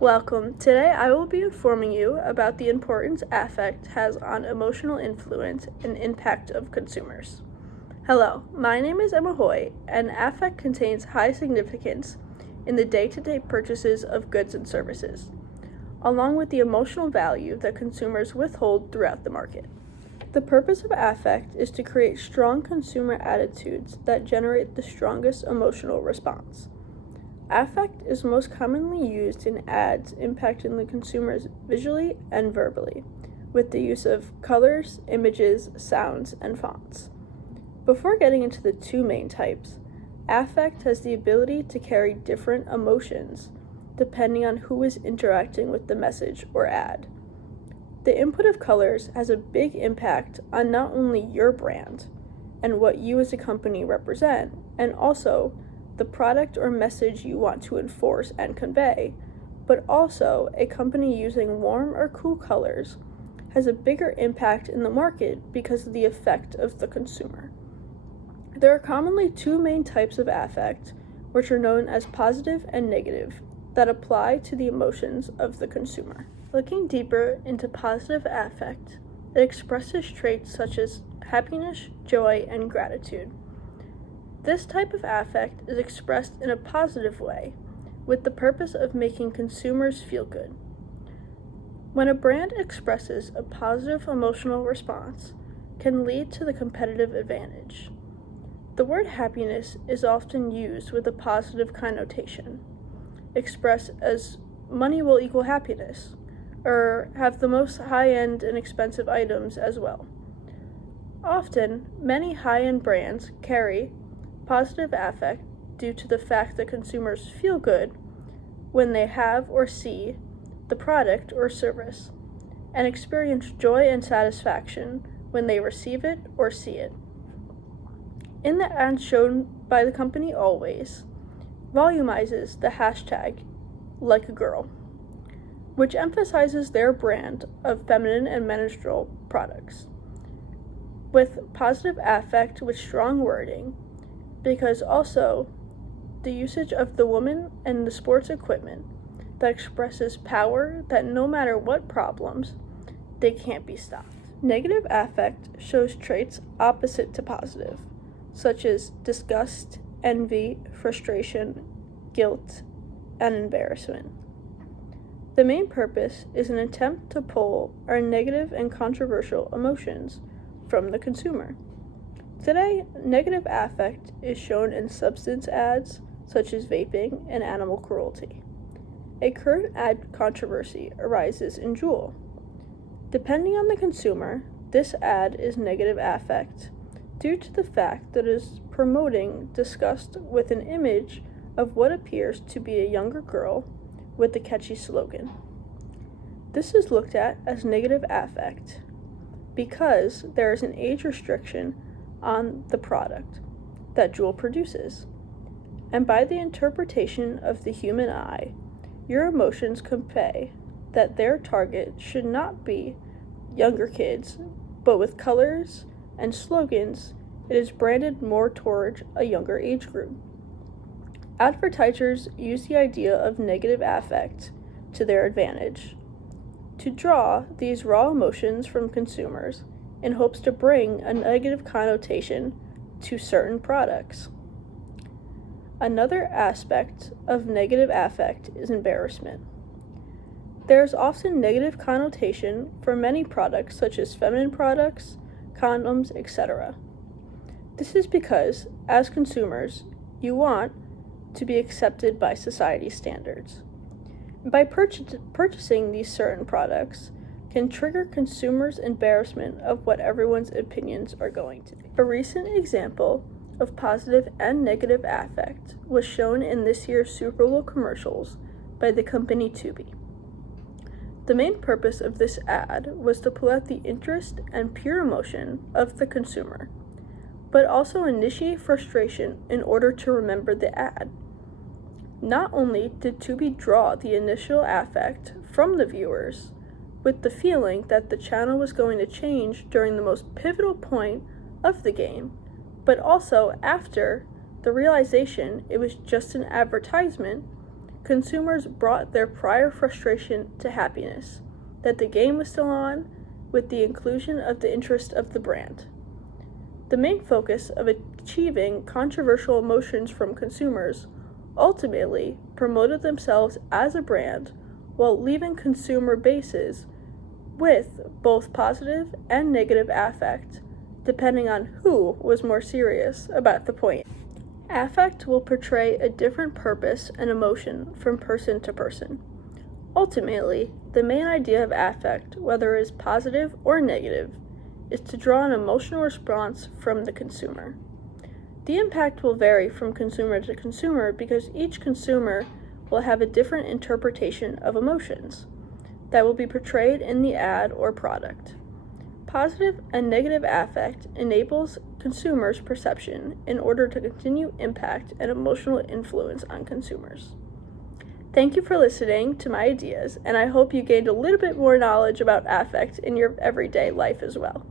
Welcome. Today I will be informing you about the importance affect has on emotional influence and impact of consumers. Hello, my name is Emma Hoy, and affect contains high significance in the day-to-day purchases of goods and services, along with the emotional value that consumers withhold throughout the market. The purpose of affect is to create strong consumer attitudes that generate the strongest emotional response. Affect is most commonly used in ads impacting the consumers visually and verbally, with the use of colors, images, sounds, and fonts. Before getting into the two main types, affect has the ability to carry different emotions depending on who is interacting with the message or ad. The input of colors has a big impact on not only your brand and what you as a company represent, and also the product or message you want to enforce and convey, but also a company using warm or cool colors has a bigger impact in the market because of the effect of the consumer. There are commonly two main types of affect, which are known as positive and negative, that apply to the emotions of the consumer. Looking deeper into positive affect, it expresses traits such as happiness, joy, and gratitude. This type of affect is expressed in a positive way, with the purpose of making consumers feel good. When a brand expresses a positive emotional response, can lead to the competitive advantage. The word happiness is often used with a positive connotation, expressed as money will equal happiness, or have the most high-end and expensive items as well. Often, many high-end brands carry positive affect due to the fact that consumers feel good when they have or see the product or service, and experience joy and satisfaction when they receive it or see it. In the ad shown by the company Always, volumizes the hashtag like a girl, which emphasizes their brand of feminine and menstrual products, with positive affect with strong wording, because also the usage of the woman and the sports equipment that expresses power that no matter what problems, they can't be stopped. Negative affect shows traits opposite to positive, such as disgust, envy, frustration, guilt, and embarrassment. The main purpose is an attempt to pull our negative and controversial emotions from the consumer. Today, negative affect is shown in substance ads such as vaping and animal cruelty. A current ad controversy arises in Juul. Depending on the consumer, this ad is negative affect due to the fact that it is promoting disgust with an image of what appears to be a younger girl with the catchy slogan. This is looked at as negative affect because there is an age restriction on the product that Juul produces. And by the interpretation of the human eye, your emotions convey that their target should not be younger kids, but with colors and slogans, it is branded more towards a younger age group. Advertisers use the idea of negative affect to their advantage to draw these raw emotions from consumers in hopes to bring a negative connotation to certain products. Another aspect of negative affect is embarrassment. There is often negative connotation for many products such as feminine products, condoms, etc. This is because, as consumers, you want to be accepted by society standards. By purchasing these certain products, can trigger consumers' embarrassment of what everyone's opinions are going to be. A recent example of positive and negative affect was shown in this year's Super Bowl commercials by the company Tubi. The main purpose of this ad was to pull out the interest and pure emotion of the consumer, but also initiate frustration in order to remember the ad. Not only did Tubi draw the initial affect from the viewers, with the feeling that the channel was going to change during the most pivotal point of the game, but also after the realization it was just an advertisement consumers brought their prior frustration to happiness that the game was still on with the inclusion of the interest of the brand. The main focus of achieving controversial emotions from consumers ultimately promoted themselves as a brand while leaving consumer bases with both positive and negative affect, depending on who was more serious about the point. Affect will portray a different purpose and emotion from person to person. Ultimately, the main idea of affect, whether it is positive or negative, is to draw an emotional response from the consumer. The impact will vary from consumer to consumer because each consumer will have a different interpretation of emotions that will be portrayed in the ad or product. Positive and negative affect enables consumers' perception in order to continue impact and emotional influence on consumers. Thank you for listening to my ideas, and I hope you gained a little bit more knowledge about affect in your everyday life as well.